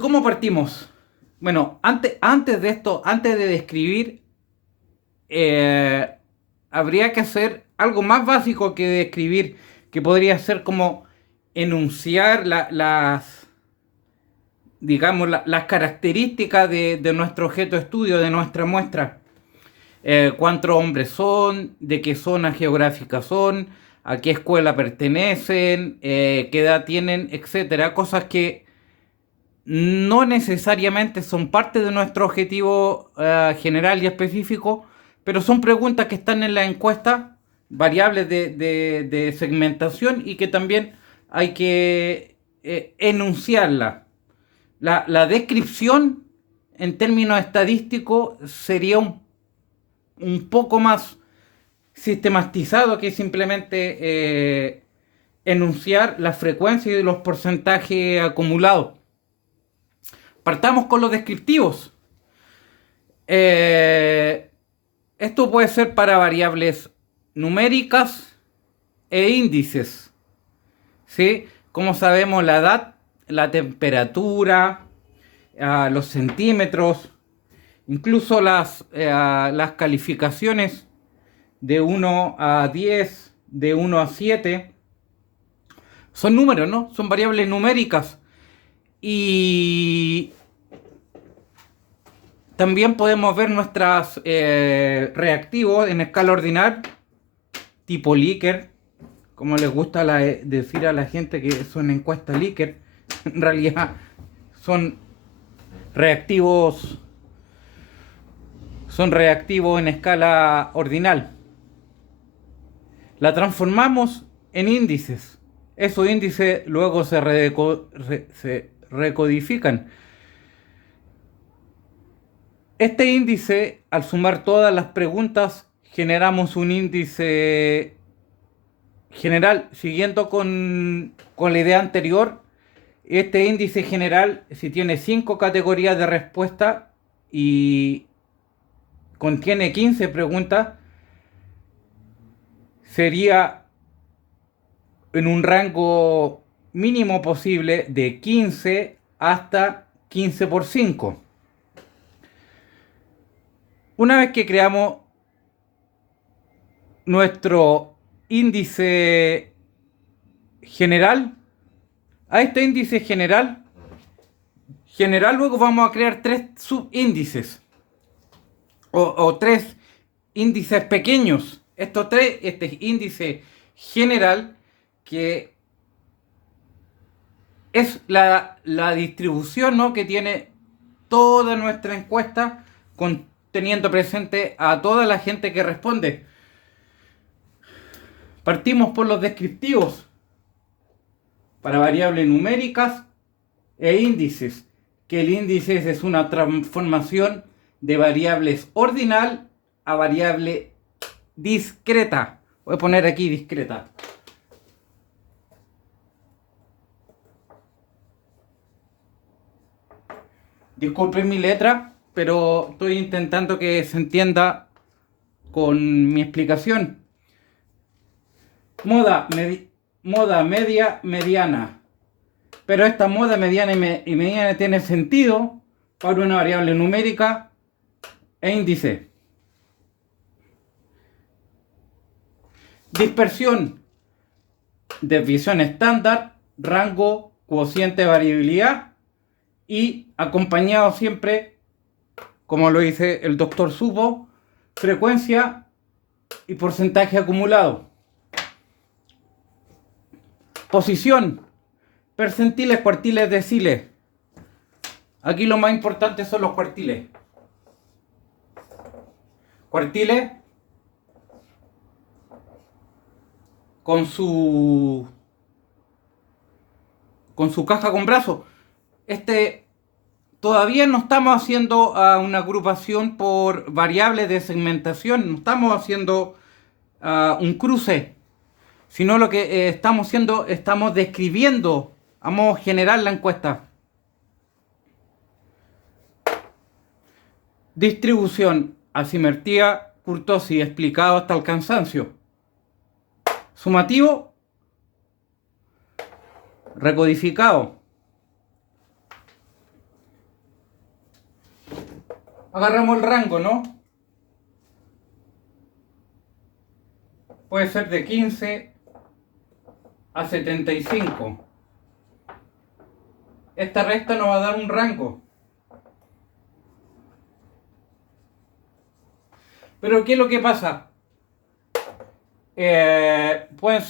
¿Cómo partimos? Bueno, antes de esto, antes de describir, eh, habría que hacer algo más básico que describir, que podría ser como enunciar digamos, las características de nuestro objeto de estudio, de nuestra muestra. Cuántos hombres son, de qué zona geográfica son, a qué escuela pertenecen, qué edad tienen, etcétera. Cosas que no necesariamente son parte de nuestro objetivo general y específico, pero son preguntas que están en la encuesta, variables de segmentación y que también hay que enunciarla. La descripción en términos estadísticos sería un poco más sistematizado que simplemente enunciar la frecuencia y los porcentajes acumulados. Partamos con los descriptivos. Eh, Esto puede ser para variables numéricas e índices, ¿sí? Como sabemos, la edad, la temperatura, los centímetros, incluso las calificaciones de 1 a 10, de 1 a 7, son números, ¿no? Son variables numéricas. Y también podemos ver nuestros reactivos en escala ordinal, tipo Likert, como les gusta decir a la gente que son encuestas Likert. En realidad son reactivos, son reactivos en escala ordinal. La transformamos en índices. Esos índices luego se recodifican. Este índice, al sumar todas las preguntas, generamos un índice general. Siguiendo con la idea anterior, este índice general, si tiene 5 categorías de respuesta y contiene 15 preguntas, sería en un rango mínimo posible de 15 hasta 15 por 5. Una vez que creamos nuestro índice general, a este índice general luego vamos a crear tres subíndices o tres índices pequeños. Este índice general, que es la distribución, ¿no?, que tiene toda nuestra encuesta, teniendo presente a toda la gente que responde. Partimos por los descriptivos para variables numéricas e índices, que el índice es una transformación de variables ordinal a variable discreta. Voy a poner aquí discreta. Disculpen mi letra, pero estoy intentando que se entienda con mi explicación. Moda media, mediana. Pero esta moda mediana y mediana tiene sentido para una variable numérica e índice. Dispersión, desviación estándar, rango, cociente de variabilidad y acompañado siempre, como lo dice el doctor Supo, frecuencia y porcentaje acumulado. Posición, percentiles, cuartiles, deciles. Aquí lo más importante son los cuartiles. Cuartiles con su caja con brazos. Todavía no estamos haciendo una agrupación por variables de segmentación, no estamos haciendo un cruce, sino lo que estamos haciendo, estamos describiendo, vamos a generar la encuesta. Distribución, asimetría, kurtosis, explicado hasta el cansancio. Sumativo, recodificado. Agarramos el rango, ¿no? Puede ser de 15 a 75. Esta resta nos va a dar un rango. Pero ¿qué es lo que pasa? Puede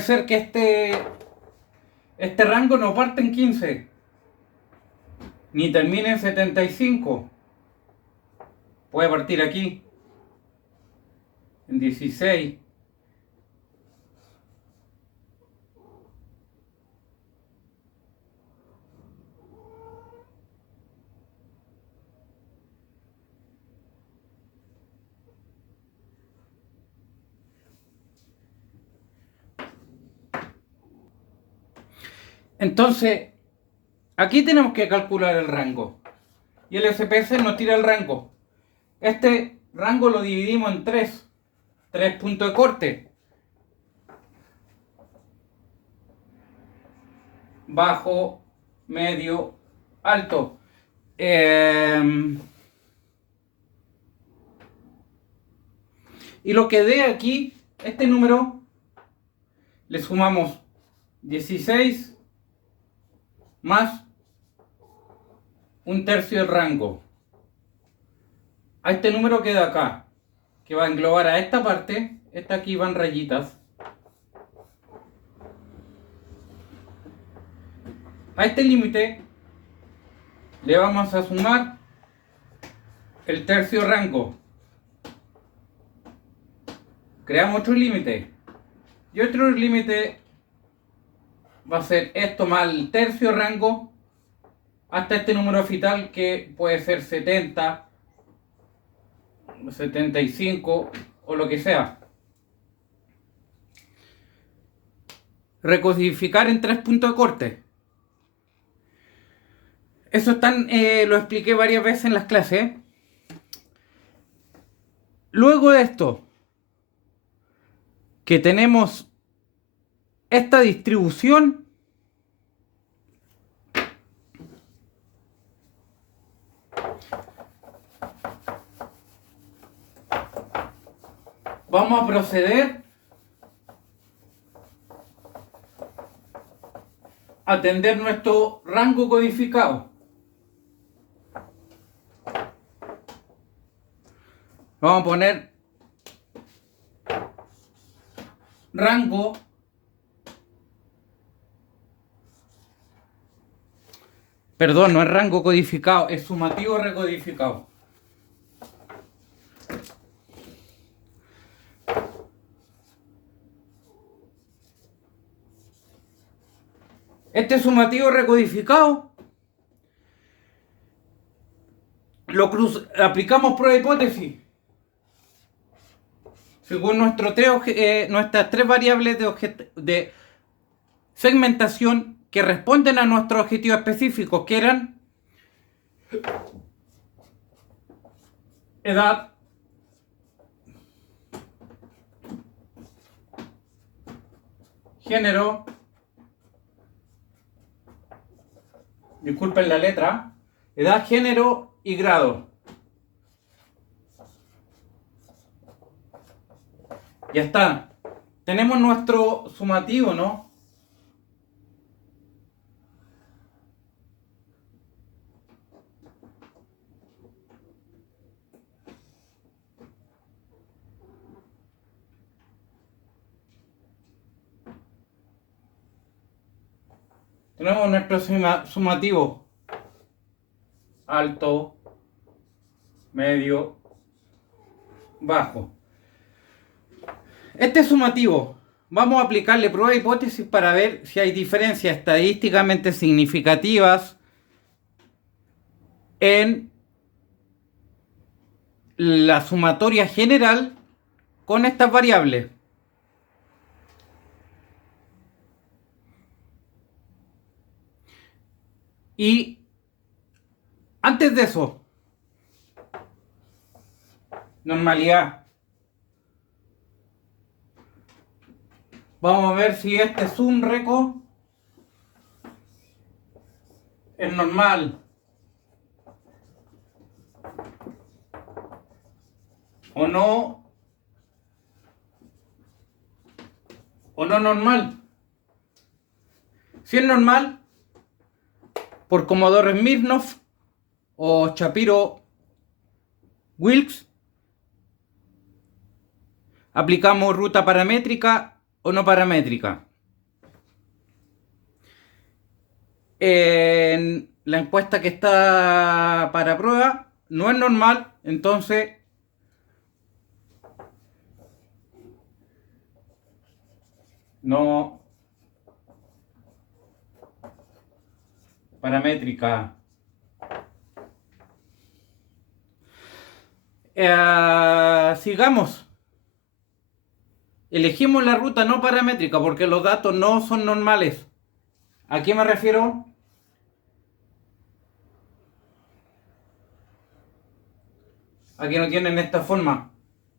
ser que este rango no parte en 15 ni termine en 75. Puede partir aquí en 16. Entonces, aquí tenemos que calcular el rango. Y el SPS nos tira el rango. Este rango lo dividimos en 3 puntos de corte. Bajo, medio, alto. Y lo que dé aquí, este número, le sumamos 16 más un tercio del rango. A este número queda acá, que va a englobar a esta parte. Esta aquí van rayitas. A este límite le vamos a sumar el tercio rango. Creamos otro límite. Y otro límite va a ser esto más el tercio rango hasta este número final, que puede ser 70, 75 o lo que sea. Recodificar en 3 puntos de corte. Eso lo expliqué varias veces en las clases. Luego de esto, que tenemos esta distribución, vamos a proceder a atender nuestro rango codificado. Vamos a poner rango Perdón, no es rango codificado, es sumativo recodificado. Este sumativo recodificado aplicamos prueba de hipótesis según nuestras 3 variables de segmentación que responden a nuestros objetivos específicos, que eran edad, género, disculpen la letra, edad, género y grado. Ya está. Tenemos nuestro sumativo, ¿no? Tenemos nuestro sumativo alto, medio, bajo. Este sumativo, vamos a aplicarle prueba de hipótesis para ver si hay diferencias estadísticamente significativas en la sumatoria general con estas variables. Y antes de eso, Normalidad. Vamos a ver si este zoom reco es normal o no normal. Si es normal, por Comodoro Smirnoff o Shapiro Wilks, aplicamos ruta paramétrica o no paramétrica. En la encuesta que está para prueba no es normal, entonces no paramétrica. Sigamos. Elegimos la ruta no paramétrica porque los datos no son normales. ¿A qué me refiero? A que no tienen esta forma.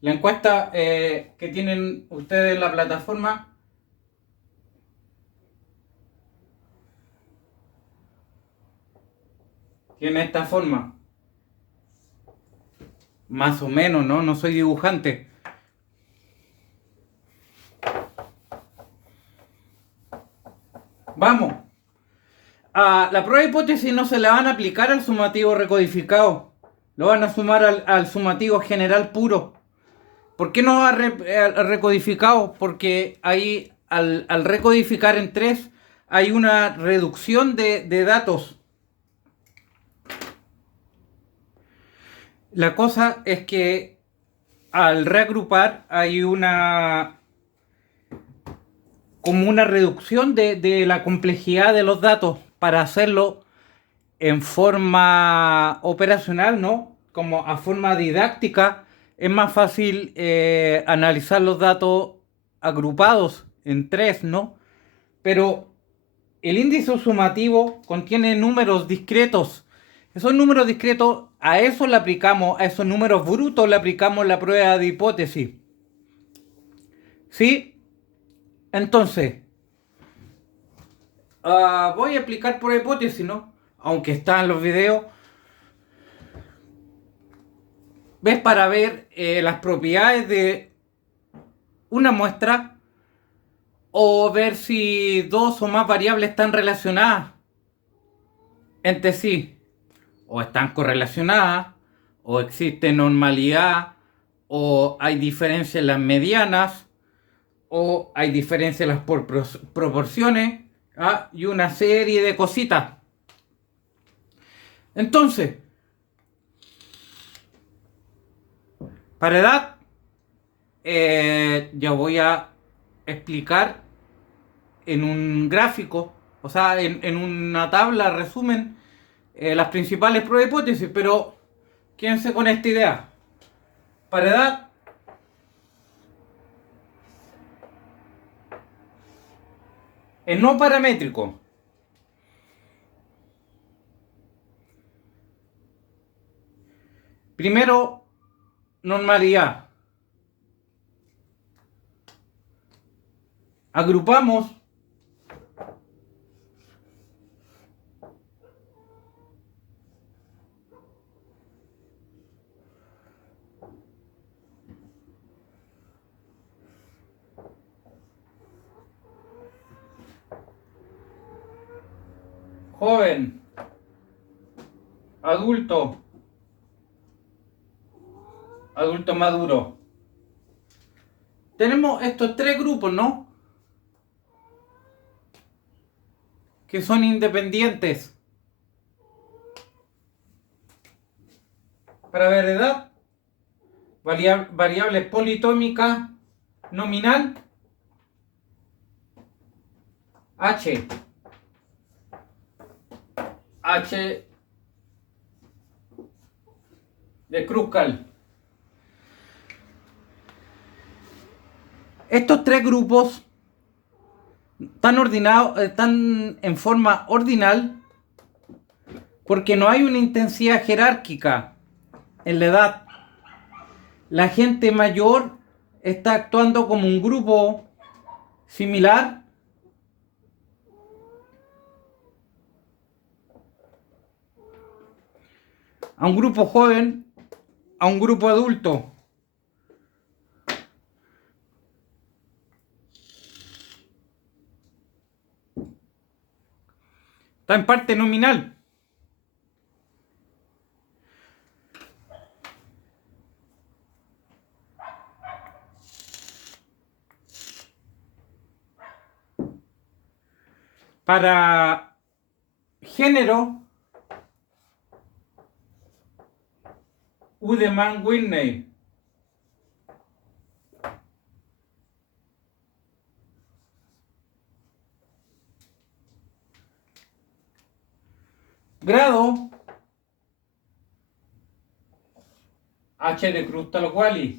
La encuesta que tienen ustedes en la plataforma tiene esta forma. Más o menos, ¿no? No soy dibujante. Vamos. A la prueba de hipótesis no se la van a aplicar al sumativo recodificado. Lo van a sumar al sumativo general puro. ¿Por qué no al recodificado? Porque ahí al recodificar en 3 hay una reducción de datos. La cosa es que al reagrupar hay como una reducción de la complejidad de los datos para hacerlo en forma operacional, ¿no? Como a forma didáctica, es más fácil analizar los datos agrupados en 3, ¿no? Pero el índice sumativo contiene números discretos. Esos números discretos, a eso le aplicamos, a esos números brutos le aplicamos la prueba de hipótesis. ¿Sí? Entonces, voy a explicar por hipótesis, ¿no? Aunque está en los videos. ¿Ves? Para ver las propiedades de una muestra o ver si dos o más variables están relacionadas entre sí. O están correlacionadas, o existe normalidad, o hay diferencia en las medianas, o hay diferencia en las proporciones, y una serie de cositas. Entonces, para edad, ya voy a explicar en un gráfico, o sea, en una tabla resumen las principales pruebas de hipótesis, pero quédense con esta idea. Para edad, es no paramétrico. Primero, normalidad. Agrupamos joven, adulto, adulto maduro. Tenemos estos tres grupos, ¿no? Que son independientes. Para ver edad, variable politómica nominal, H de Kruskal. Estos tres grupos están ordenados, están en forma ordinal porque no hay una intensidad jerárquica en la edad. la gente mayor está actuando como un grupo similar a un grupo joven, a un grupo adulto. Está en parte nominal. Para género, Udeman Whitney. Grado, H de Crustal Wally.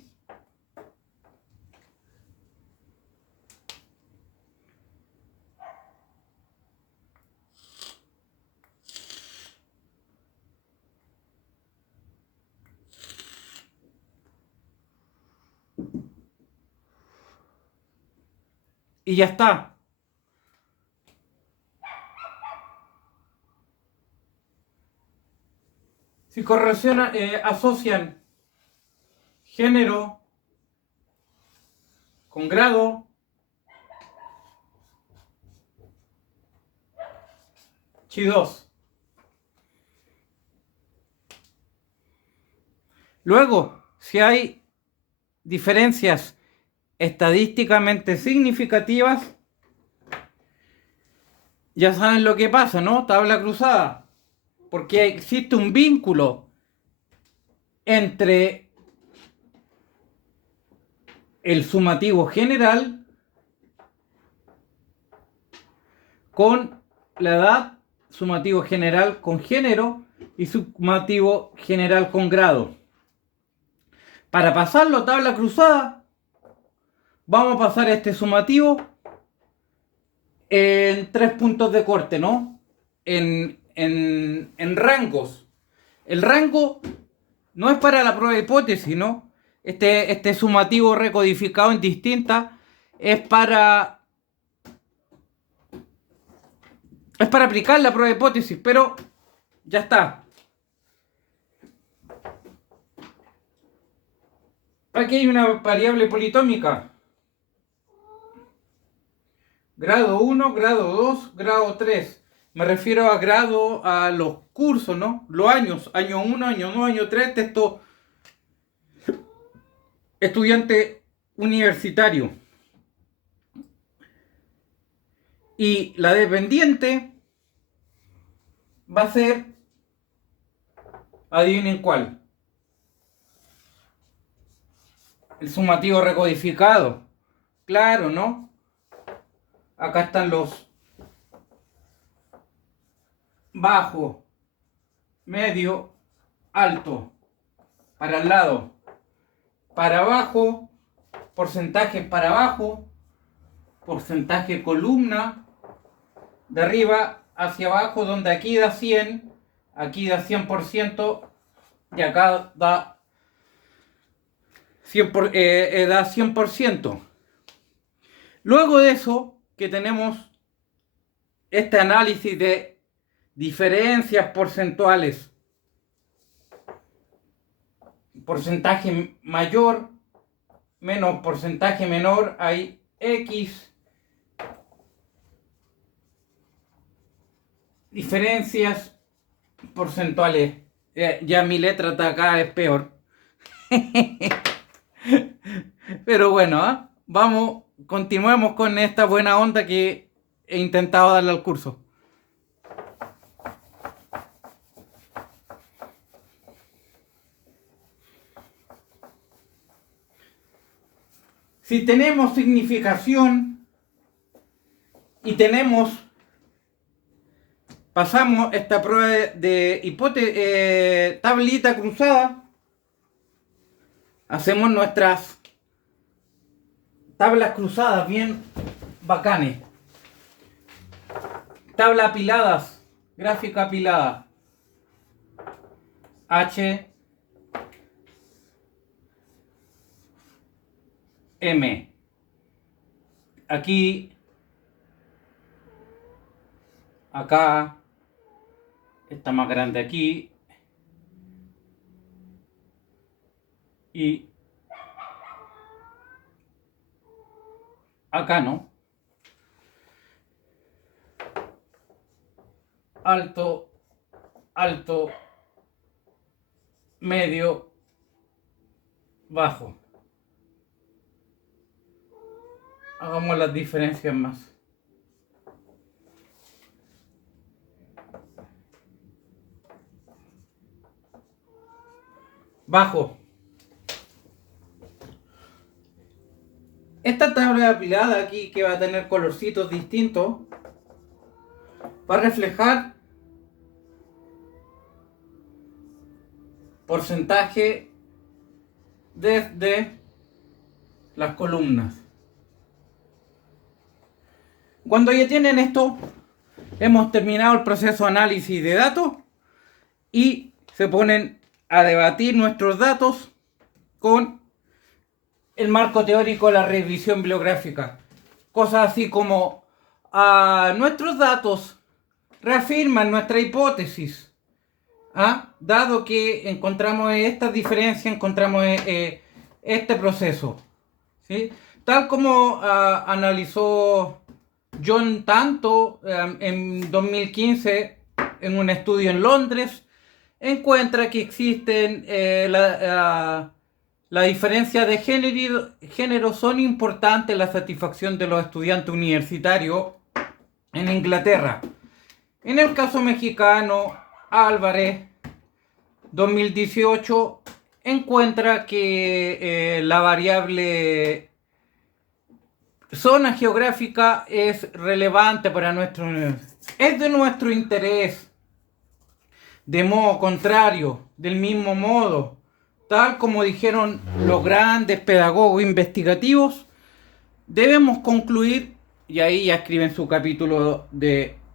Y ya está. Si asocian género con grado, Chi2. Luego, si hay diferencias estadísticamente significativas, ya saben lo que pasa, ¿no? Tabla cruzada. Porque existe un vínculo entre el sumativo general con la edad, sumativo general con género y sumativo general con grado. Para pasarlo a tabla cruzada, vamos a pasar este sumativo en 3 puntos de corte, ¿no? En rangos. El rango no es para la prueba de hipótesis, ¿no? Este sumativo recodificado en distintas es para aplicar la prueba de hipótesis, pero ya está. Aquí hay una variable politómica. Grado 1, grado 2, grado 3. Me refiero a grado a los cursos, ¿no? Los años. Año 1, año 2, año 3. Texto estudiante universitario. Y la dependiente va a ser, adivinen cuál, el sumativo recodificado. Claro, ¿no? Acá están los bajo, medio, alto. Para el lado, para abajo, porcentaje para abajo, porcentaje columna, de arriba hacia abajo, donde aquí da 100, aquí da 100% y acá da 100%. Luego de eso, que tenemos este análisis de diferencias porcentuales, porcentaje mayor menos porcentaje menor, hay X diferencias porcentuales. Ya mi letra está acá es peor. Pero bueno, ¿eh? Vamos, continuemos con esta buena onda que he intentado darle al curso. Si tenemos significación y pasamos esta prueba de hipótesis, tablita cruzada, hacemos nuestras tablas cruzadas bien bacanes. Tabla apiladas, gráfica apilada. H, M. Aquí, acá, está más grande aquí. Y acá no. Alto, alto, medio, bajo. Hagamos las diferencias más. Bajo. Esta tabla apilada aquí, que va a tener colorcitos distintos, va a reflejar porcentaje desde las columnas. Cuando ya tienen esto, hemos terminado el proceso de análisis de datos y se ponen a debatir nuestros datos con el marco teórico de la revisión bibliográfica. Cosas así como nuestros datos reafirman nuestra hipótesis. Dado que encontramos estas diferencias, encontramos este proceso. ¿Sí? Tal como analizó John Tanto en 2015 en un estudio en Londres, encuentra que existen la diferencia de género son importantes en la satisfacción de los estudiantes universitarios en Inglaterra. En el caso mexicano, Álvarez, 2018, encuentra que la variable zona geográfica es relevante para es de nuestro interés. De modo contrario, del mismo modo, tal como dijeron los grandes pedagogos investigativos, debemos concluir, y ahí ya escriben su capítulo de